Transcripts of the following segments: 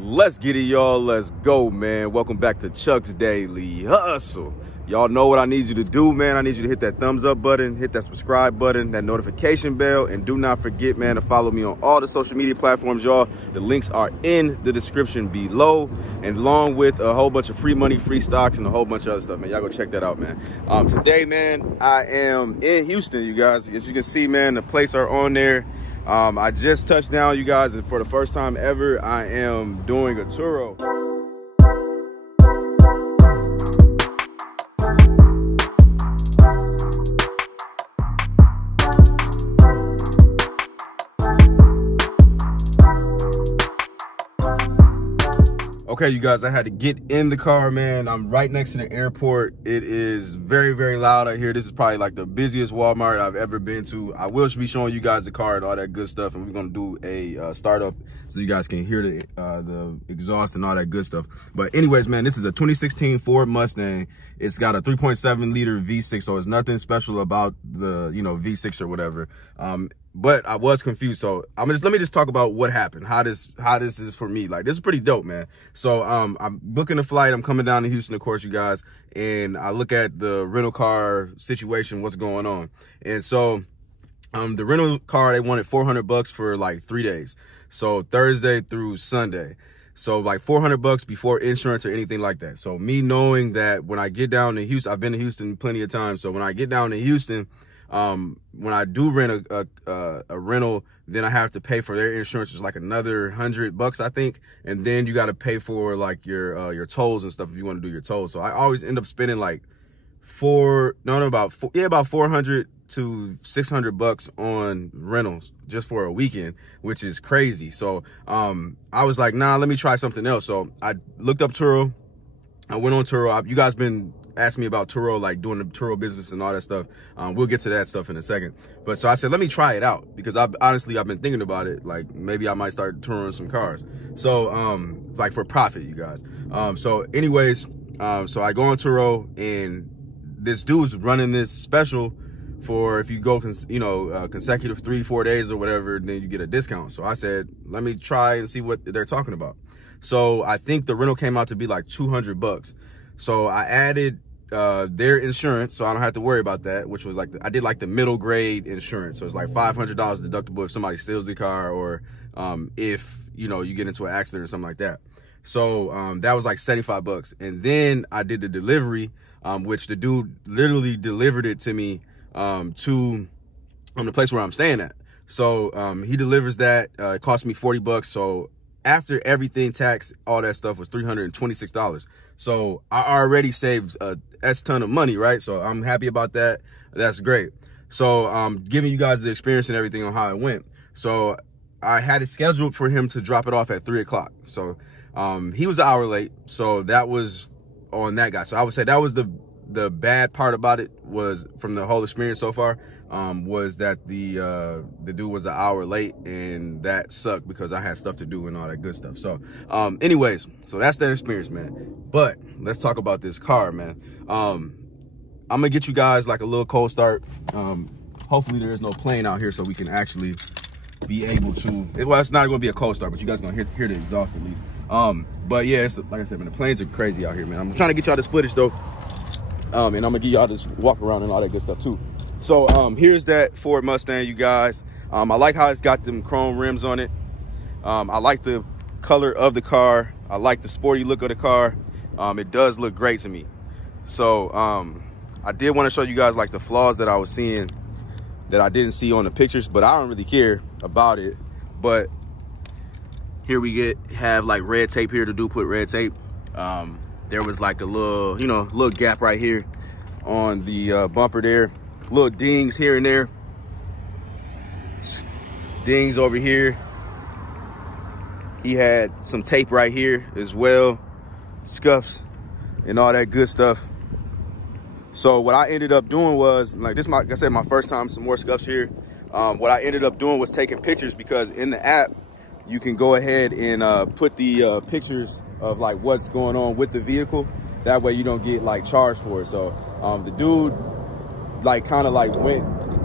Let's get it, y'all. Let's go, man. Welcome back to Chuck's Daily Hustle. Y'all know what I need you to do, man. I need you to hit that thumbs up button, hit that subscribe button, that notification bell, and do not forget, man, to follow me on all the social media platforms, y'all. The links are in the description below, and along with a whole bunch of free money, free stocks, and a whole bunch of other stuff, man. Y'all go check that out, man. Today, man, I am in Houston, you guys. As you can see, man, the plates are on there. I just touched down, you guys, and for the first time ever, I am doing a Turo. Okay, you guys, I had to get in the car, man. I'm right next to the airport. It is very, very loud out here. This is probably like the busiest Walmart I've ever been to. I will be showing you guys the car and all that good stuff, and we're gonna do a startup so you guys can hear the exhaust and all that good stuff. But anyways, man, this is a 2016 Ford Mustang. It's got a 3.7 liter V6, so it's nothing special about the, you know, V6 or whatever. But I was confused, so let me just talk about what happened, how this is for me. Like, this is pretty dope, man. So I'm booking a flight. I'm coming down to Houston, of course, you guys, and I look at the rental car situation, what's going on. And so the rental car, they wanted $400 for like 3 days, so Thursday through Sunday. So like $400 before insurance or anything like that. So me knowing that when I get down to Houston, I've been to Houston plenty of times, so when I get down to Houston, when I do rent a rental, then I have to pay for their insurance, which is like another $100, I think. And then you got to pay for like your tolls and stuff if you want to do your tolls. So I always end up spending like about 400 to 600 bucks on rentals just for a weekend, which is crazy. So I was like, nah, let me try something else. So I looked up Turo. I went on Turo. You guys been asking me about Turo, like doing the Turo business and all that stuff. We'll get to that stuff in a second. But so I said, let me try it out, because I've been thinking about it. Like, maybe I might start touring some cars. So like for profit, you guys. So anyways, so I go on Turo, and this dude's running this special for if you go, consecutive 3-4 days or whatever, then you get a discount. So I said, let me try and see what they're talking about. So I think the rental came out to be like $200. So I added their insurance, so I don't have to worry about that, which was like, I did like the middle grade insurance. So it's like $500 deductible if somebody steals the car, or if, you get into an accident or something like that. So that was like $75. And then I did the delivery, which the dude literally delivered it to me to the place where I'm staying at. So he delivers that. It cost me $40. So after everything, tax, all that stuff, was $326. So I already saved a ton of money, right? So I'm happy about that. That's great. So giving you guys the experience and everything on how it went. So I had it scheduled for him to drop it off at 3 o'clock. So he was an hour late. So that was on that guy. So I would say that was the bad part about it, was from the whole experience so far, was that the dude was an hour late, and that sucked because I had stuff to do and all that good stuff. So anyways, so that's that experience, man. But let's talk about this car, man. I'm gonna get you guys like a little cold start. Hopefully there is no plane out here, so we can actually be able to, well, it's not gonna be a cold start, but you guys gonna hear the exhaust at least. But yeah, it's, like I said, man, the planes are crazy out here, man. I'm trying to get y'all this footage though, and I'm gonna give y'all this walk around and all that good stuff too. So here's that Ford Mustang, you guys. I like how it's got them chrome rims on it. I like the color of the car. I like the sporty look of the car. It does look great to me. So I did want to show you guys like the flaws that I was seeing that I didn't see on the pictures, but I don't really care about it. But here we have like red tape here. The dude put red tape. There was like a little, little gap right here on the bumper there. Little dings here and there. Dings over here. He had some tape right here as well. Scuffs and all that good stuff. So what I ended up doing was, like, this, like I said, my first time, some more scuffs here. What I ended up doing was taking pictures, because in the app, you can go ahead and put the pictures of like what's going on with the vehicle. That way you don't get like charged for it. So the dude like kind of like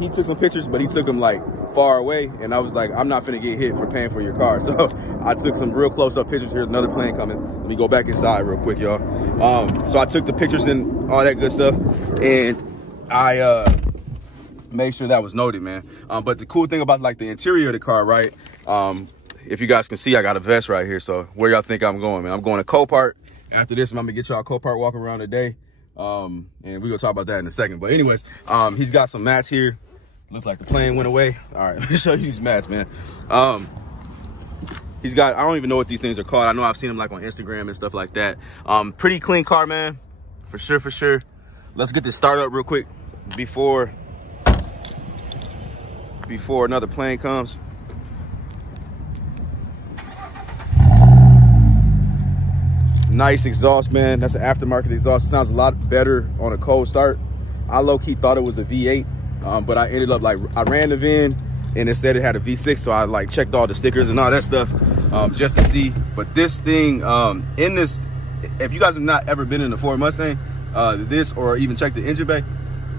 he took some pictures, but he took them like far away, and I was like, I'm not finna get hit for paying for your car. So I took some real close-up pictures. Here's another plane coming. Let me go back inside real quick, y'all. So I took the pictures and all that good stuff, and I made sure that was noted, man. But the cool thing about like the interior of the car, right? If you guys can see, I got a vest right here. So where y'all think I'm going, man? I'm going to Copart. After this, I'm gonna get y'all Copart walking around today. And we're gonna talk about that in a second. But anyways, he's got some mats here. Looks like the plane went away. All right, let me show you these mats, man. He's got, I don't even know what these things are called. I know I've seen them like on Instagram and stuff like that. Pretty clean car, man. For sure, for sure. Let's get this started up real quick before another plane comes. Nice exhaust, man. That's an aftermarket exhaust. It sounds a lot better on a cold start. I low-key thought it was a V8, but I ended up like, I ran the VIN and it said it had a V6, so I like checked all the stickers and all that stuff just to see. But this thing, in this, if you guys have not ever been in a Ford Mustang, this or even check the engine bay,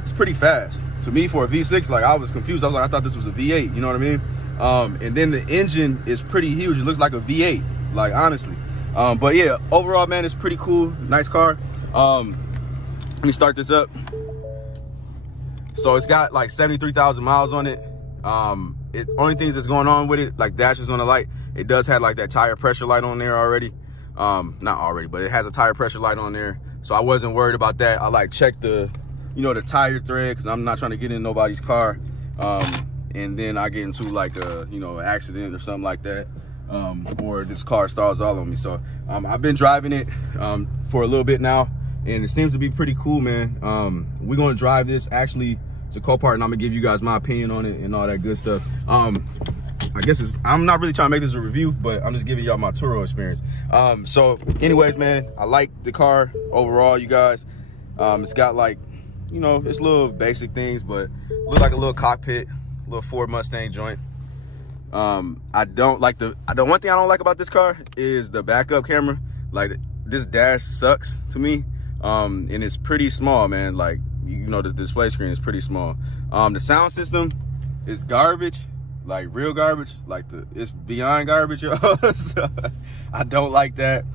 it's pretty fast. To me, for a V6, like I was confused. I was like, I thought this was a V8, you know what I mean? And then the engine is pretty huge. It looks like a V8, like honestly. But yeah, overall, man, it's pretty cool. Nice car. Let me start this up. So it's got like 73,000 miles on it. Only things that's going on with it, like dashes on the light, it does have like that tire pressure light on there already. Not already, but it has a tire pressure light on there. So I wasn't worried about that. I like checked the, you know, the tire thread, because I'm not trying to get in nobody's car. And then I get into like a, you know, accident or something like that. Or this car stalls all on me. So I've been driving it for a little bit now, and it seems to be pretty cool, man. We're gonna drive this actually to Copart, and I'm gonna give you guys my opinion on it and all that good stuff. I guess I'm not really trying to make this a review, but I'm just giving y'all my Turo experience. So anyways, man, I like the car overall, you guys. It's got like, you know, it's little basic things, but look like a little cockpit, little Ford Mustang joint. I don't like the one thing I don't like about this car is the backup camera. Like, this dash sucks to me. And it's pretty small, man. Like, you know, the display screen is pretty small. The sound system is garbage, like real garbage. Like, it's beyond garbage, y'all. So, I don't like that.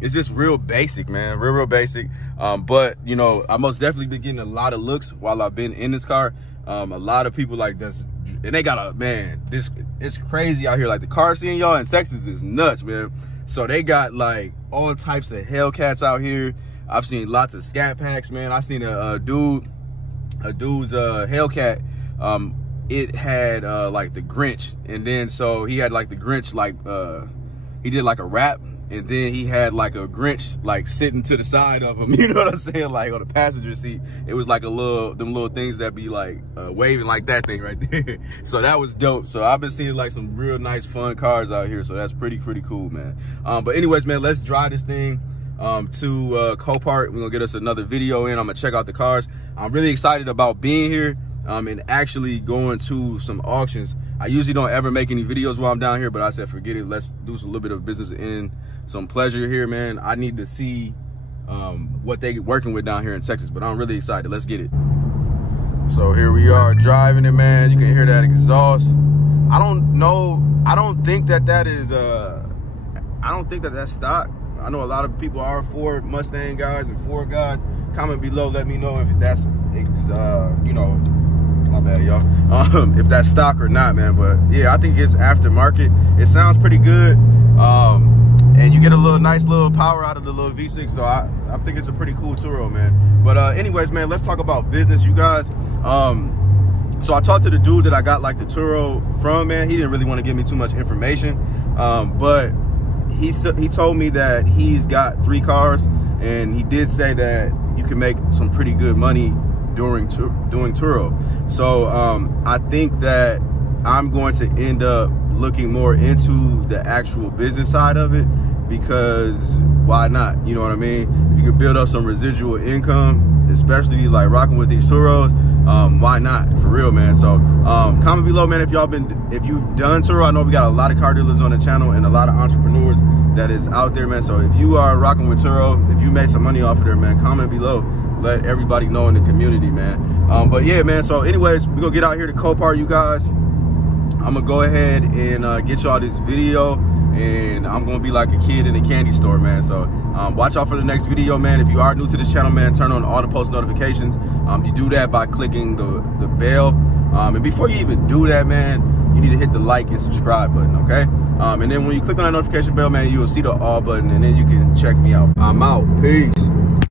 It's just real basic, man, real basic. But you know, I most definitely been getting a lot of looks while I've been in this car. A lot of people like this. And they got a, man, it's crazy out here. Like, the car scene, y'all, in Texas is nuts, man. So they got like all types of Hellcats out here. I've seen lots of Scat Packs, man. I seen a dude's Hellcat. It had like the Grinch, and then so he had like the Grinch, like he did like a rap, and then he had like a Grinch like sitting to the side of him, you know what I'm saying, like on the passenger seat. It was like them little things that be like waving, like that thing right there. So that was dope. So I've been seeing like some real nice fun cars out here, so that's pretty cool, man. But anyways, man, let's drive this thing to Copart. We're gonna get us another video in. I'm gonna check out the cars. I'm really excited about being here and actually going to some auctions. I usually don't ever make any videos while I'm down here, but I said forget it, let's do a little bit of business in some pleasure here, man. I need to see what they working with down here in Texas, but I'm really excited. Let's get it. So here we are driving it, man. You can hear that exhaust. I don't know, I don't think that is I don't think that's stock. I know a lot of people are Ford Mustang guys and Ford guys. Comment below, let me know if that's you know, my bad, y'all, if that's stock or not, man. But yeah, I think it's aftermarket. It sounds pretty good, and you get a nice little power out of the little V6. So I think it's a pretty cool Turo, man. But anyways, man, let's talk about business, you guys. So I talked to the dude that I got like the Turo from, man. He didn't really want to give me too much information, but he told me that he's got 3 cars, and he did say that you can make some pretty good money doing Turo. So I think that I'm going to end up looking more into the actual business side of it, because why not? You know what I mean? If you can build up some residual income, especially like rocking with these Turos, why not? For real, man. So comment below, man, if you've done Turo. I know we got a lot of car dealers on the channel and a lot of entrepreneurs that is out there, man. So if you are rocking with Turo, if you made some money off of there, man, comment below. Let everybody know in the community, man. But yeah, man, so anyways, we're gonna get out here to Copart, you guys. I'm gonna go ahead and get y'all this video, and I'm gonna be like a kid in a candy store, man. So watch out for the next video, man. If you are new to this channel, man, turn on all the post notifications. You do that by clicking the bell. And before you even do that, man, you need to hit the like and subscribe button, okay? And then when you click on that notification bell, man, you will see the all button, and then you can check me out. I'm out. Peace.